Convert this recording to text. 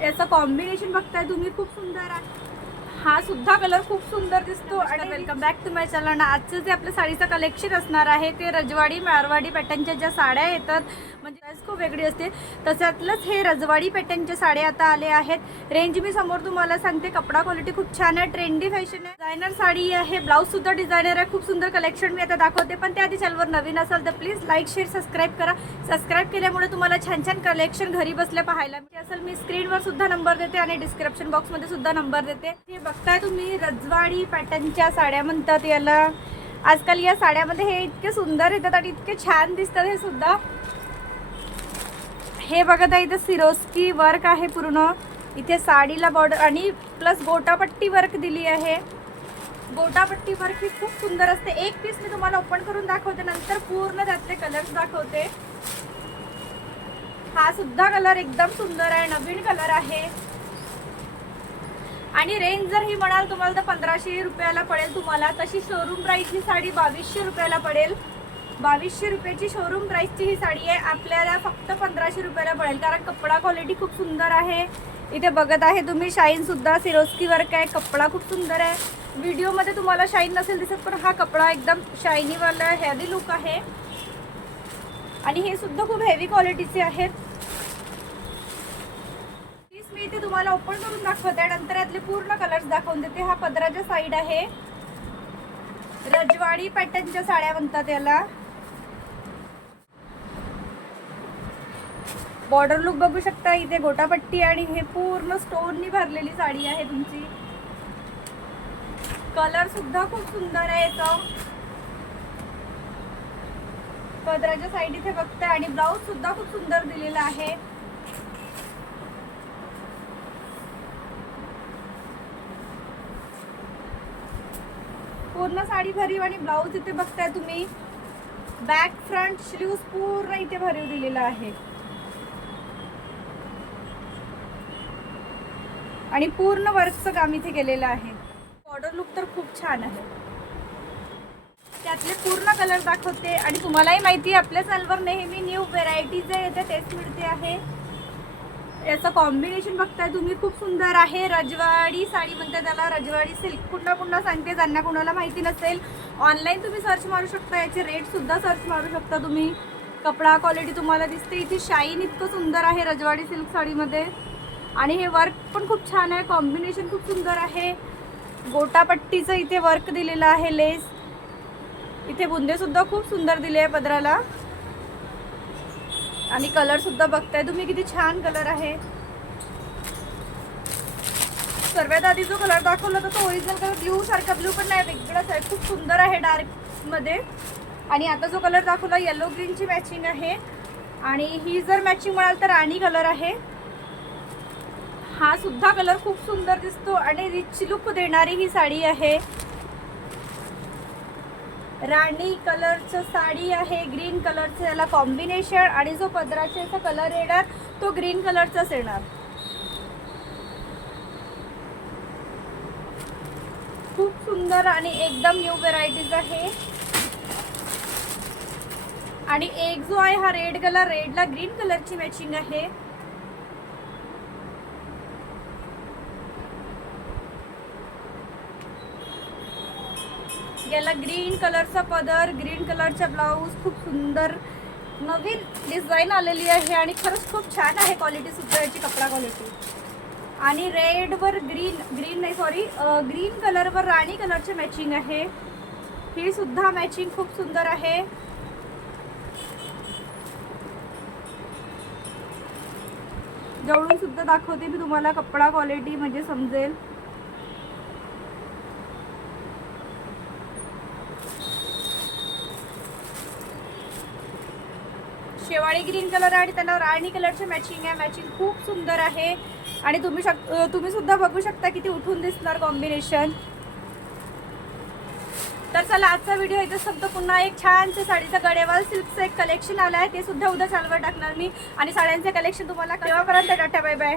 याचं कॉम्बिनेशन बघताय तुम्ही खूप सुंदर आहे हा सुद्धा कलर खूप सुंदर दिसतो आणि welcome back to my channel आजचं जे आपलं साडीचं कलेक्शन असणार आहे ते रजवाडी मारवाडी पॅटर्नच्या ज्या साड्या येतात म्हणजे खूप वेगळी असते. तशातलंच हे रजवाडी पॅटर्नच्या साड्या आता आले आहेत. रेंज मी समोर तुम्हाला सांगते कपडा क्वालिटी खूप छान आहे ट्रेंडी फॅशन आहे. डिझायनर साडी आहे ब्लाऊज सुद्धा डिझायनर आहे खूप सुंदर कलेक्शन मी आता दाखवते. पण त्याआधी चॅनलवर नवीन असाल तर प्लीज लाईक शेअर सबस्क्राईब करा. सबस्क्राईब केल्यामुळे तुम्हाला छान छान कलेक्शन घरी बसल्या पाहायला मिळते असेल मी स्क्रीनवर सुद्धा नंबर देते आणि डिस्क्रिप्शन बॉक्समध्ये सुद्धा नंबर देते. बघताय तुम्ही रजवाडी पॅटर्नच्या साड्या म्हणतात याला. आजकाल या साड्यामध्ये हे इतके सुंदर येतात आणि इतके छान दिसतात हे सुद्धा. हे बघत आहे इथं सिरोस्की वर्क आहे पूर्ण. इथे साडीला बॉर्डर आणि प्लस गोटापट्टी वर्क दिली आहे. गोटापट्टी वर्क ही खूप सुंदर असते. एक पीस मी तुम्हाला ओपन करून दाखवते नंतर पूर्ण त्यातले कलर्स दाखवते. हा सुद्धा कलर एकदम सुंदर आहे नवीन कलर आहे. आणि रेंज जर ही म्हणाल तुम्हाला तर पंधराशे रुपयाला पडेल तुम्हाला. तशी शोरूम प्राईसची साडी बावीसशे रुपयाला पडेल. बावीसशे रुपयाची शोरूम प्राईसची ही साडी आहे. आपल्याला फक्त पंधराशे रुपयाला पडेल. कारण कपडा क्वालिटी खूप सुंदर आहे. इथे बघत आहे तुम्ही शाईनसुद्धा सिरोस्की वर्क आहे. कपडा खूप सुंदर आहे. व्हिडिओमध्ये तुम्हाला शाईन नसेल दिसत पण हा कपडा एकदम शायनीवाला हेवी लुक आहे. आणि हे सुद्धा खूप हेवी क्वालिटीचे आहेत पीस मी इथे तुम्हाला ओपन करून दाखवते नंतर यातले पूर्ण कलर्स दाखवून देते. हा पदराच्या साईड आहे. रजवाडी पॅटर्नच्या साड्या म्हणतात याला. बॉर्डर लुक बघू शकता. इथे गोटापट्टी आणि हे पूर्ण स्टोननी भरलेली साडी आहे तुमची. कलर सुद्धा खूप सुंदर आहे याचा. पदराच्या साईड इथे बघताय आणि ब्लाऊज सुद्धा खूप सुंदर दिलेला आहे. पूर्ण साडी भरीव आणि ब्लाऊज इथे बघताय तुम्ही. बॅक फ्रंट स्लीव्ह पूर्ण इथे भरीव दिलेला आहे. आणि पूर्ण वर्कचं काम इथे केलेलं आहे. बॉर्डर लुक तर खूप छान आहे. त्यातले पूर्ण कलर दाखवते. आणि तुम्हालाही माहिती आहे आपल्या चॅनलवर नेहमी न्यू व्हेरायटी जे येते तेच मिळते आहे. त्याचं कॉम्बिनेशन बघताय तुम्ही खूप सुंदर आहे. रजवाडी साडी म्हणते त्याला रजवाडी सिल्क पुन्हा पुन्हा सांगते ज्यांना कुणाला माहिती नसेल ऑनलाईन तुम्ही सर्च मारू शकता. याचे रेट सुद्धा सर्च मारू शकता तुम्ही. कपडा क्वालिटी तुम्हाला दिसते. इथे शाईन इतकं सुंदर आहे रजवाडी सिल्क साडीमध्ये. आणि हे वर्क पण खूप छान आहे. कॉम्बिनेशन खूप सुंदर आहे. गोटापट्टीचं इथे वर्क दिलेलं आहे लेस. इथे बुंदे सुद्धा खूप सुंदर दिले आहे पदराला. आणि कलर सुद्धा बघताय. तुम्ही किती छान कलर आहे. सर्वात आधी जो कलर दाखवला होता तो ओरिजिनल कलर ब्ल्यू सारखा. ब्ल्यू पण नाही वेगळाच आहे. खूप सुंदर आहे डार्कमध्ये. आणि आता जो कलर दाखवला येलो ग्रीनची मॅचिंग आहे. आणि ही जर मॅचिंग म्हणाल तर राणी कलर आहे. हा सुद्धा कलर खूप सुंदर दिसतो आणि रिच लुक देणारी ही साडी आहे. राणी कलरचं साडी आहे ग्रीन कलरचं याला कॉम्बिनेशन आणि जो पदराचा कलर येणार तो ग्रीन कलरचाच येणार. खूप सुंदर आणि एकदम न्यू व्हेरायटीज आहे. आणि एक जो आहे हा रेड कलर रेडला ग्रीन कलरची मॅचिंग आहे. याला ग्रीन कलरचा पदर ग्रीन कलरचा ब्लाऊज खूप सुंदर नवीन डिझाईन आलेली आहे आणि खरंच खूप छान आहे क्वालिटी सुद्धा याची कपडा क्वालिटी आणि रेडवर ग्रीन ग्रीन नाही सॉरी ग्रीन कलरवर राणी कलरचे मॅचिंग आहे. ही सुद्धा मॅचिंग खूप सुंदर आहे. जवळून सुद्धा दाखवते मी तुम्हाला कपडा क्वालिटी म्हणजे समजेल. शेवाळी ग्रीन कलर आणि त्याला राणी कलरचे मॅचिंग आहे. मॅचिंग खूप सुंदर आहे. आणि तुम्ही शक तुम्ही सुद्धा बघू शकता किती उठून दिसणार कॉम्बिनेशन तर चला आजचा व्हिडिओ इथे संपतो. पुन्हा एक छानसे साडीचं गडेवाल सिल्कचं एक कलेक्शन आलं आहे ते सुद्धा उद्या चालवर टाकणार मी. आणि साड्यांचे कलेक्शन तुम्हाला केव्हापर्यंत टाटा बाय बाय